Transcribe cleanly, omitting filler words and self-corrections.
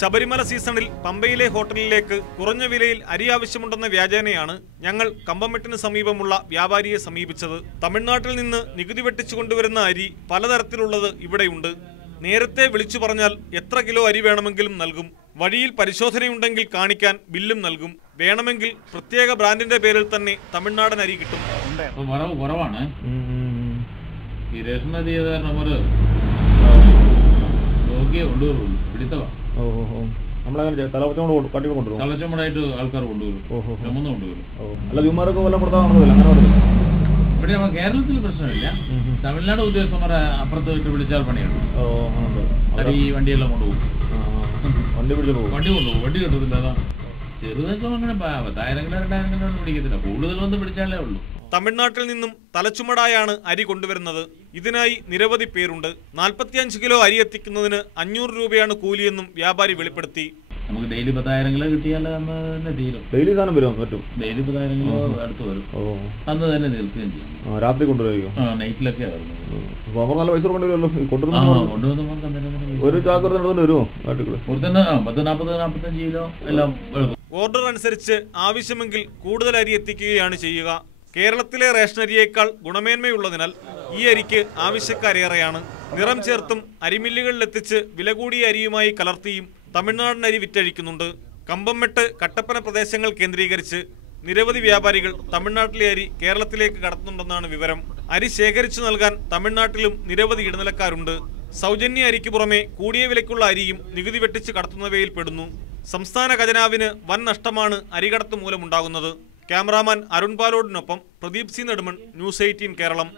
ശബരിമല സീസണിൽ പമ്പയിലെ ഹോട്ടലിലേക്ക് കുറഞ്ഞ വിലയിൽ അരി ആവശ്യമുണ്ടെന്ന വ്യാജേനയാണ് ഞങ്ങൾ കമ്പംമെട്ടിന് സമീപമുള്ള വ്യാപാരിയെ സമീപിച്ചത്. തമിഴ്നാട്ടിൽ നിന്ന് നികുതി വെട്ടിച്ചു കൊണ്ടുവരുന്ന അരി പലതരത്തിലുള്ളത് ഇവിടെയുണ്ട്. നേരത്തെ വിളിച്ചു പറഞ്ഞാൽ എത്ര കിലോ അരി വേണമെങ്കിലും നൽകും. വഴിയിൽ പരിശോധനയുണ്ടെങ്കിൽ കാണിക്കാൻ ബില്ലും നൽകും. വേണമെങ്കിൽ പ്രത്യേക ബ്രാൻഡിന്റെ പേരിൽ തന്നെ തമിഴ്നാടൻ അരി കിട്ടും. ഇവിടെ കേരളത്തിൽ പ്രശ്നമില്ല. തമിഴ്നാട് ഉദ്യോഗസ്ഥന്മാരെ അപ്പുറത്ത് വിട്ട് വിളിച്ചാൽ പണിയുണ്ട്. അരി വണ്ടിയെല്ലാം കൊണ്ടുപോകും. വണ്ടി കിട്ടത്തില്ല. അതാ ചെറുതൊക്കെ അങ്ങനെ 1000 കിലോ 2000 കിലോ പിടിക്കത്തില്ല. കൂടുതൽ പിടിച്ചാലേ ഉള്ളൂ. തമിഴ്നാട്ടിൽ നിന്നും തലച്ചുമടായാണ് അരി കൊണ്ടുവരുന്നത്. ഇതിനായി നിരവധി പേരുണ്ട്. 45 കിലോ അരി എത്തിക്കുന്നതിന് 500 രൂപയാണ് കൂലിയെന്നും വ്യാപാരി വെളിപ്പെടുത്തി. നമുക്ക് ഡെയിലി 10,000 കിലോ കിട്ടിയാൽ തന്നെ തീരും. ഡെയിലി സാധനം വരും പറ്റും. ഡെയിലി 10,000 കിലോ അടുത്ത് വരും. അന്ന് തന്നെ തീർക്കുകയും ചെയ്യും. രാത്രി കൊണ്ടുവരും. നൈറ്റിലൊക്കെ നല്ല പൈസ ഒരു ചാക്കർ വരുമോ? 40-45 കിലോ എല്ലാം. ഓർഡർ അനുസരിച്ച് ആവശ്യമെങ്കിൽ കൂടുതൽ അരി എത്തിക്കുകയാണ് ചെയ്യുക. കേരളത്തിലെ റേഷൻ അരിയേക്കാൾ ഗുണമേന്മയുള്ളതിനാൽ ഈ അരിക്ക് ആവശ്യക്കാരേറെയാണ്. നിറം ചേർത്തും അരിമില്ലുകളിലെത്തിച്ച് വില കൂടിയ അരിയുമായി കലർത്തിയും തമിഴ്നാടൻ അരി വിറ്റഴിക്കുന്നുണ്ട്. കമ്പംമെട്ട്, കട്ടപ്പന പ്രദേശങ്ങൾ കേന്ദ്രീകരിച്ച് നിരവധി വ്യാപാരികൾ തമിഴ്നാട്ടിലെ അരി കേരളത്തിലേക്ക് കടത്തുന്നുണ്ടെന്നാണ് വിവരം. അരി ശേഖരിച്ചു നൽകാൻ തമിഴ്നാട്ടിലും നിരവധി ഇടനിലക്കാരുണ്ട്. സൗജന്യ അരിക്ക് പുറമെ കൂടിയ വിലയ്ക്കുള്ള അരിയും നികുതി വെട്ടിച്ച് കടത്തുന്നവയിൽ പെടുന്നു. സംസ്ഥാന ഖജനാവിന് വൻ നഷ്ടമാണ് അരികടത്ത് മൂലമുണ്ടാകുന്നത്. ക്യാമറാമാൻ അരുൺ പാലോടിനൊപ്പം പ്രദീപ് സി നെടുമൺ, ന്യൂസ് 18 കേരളം.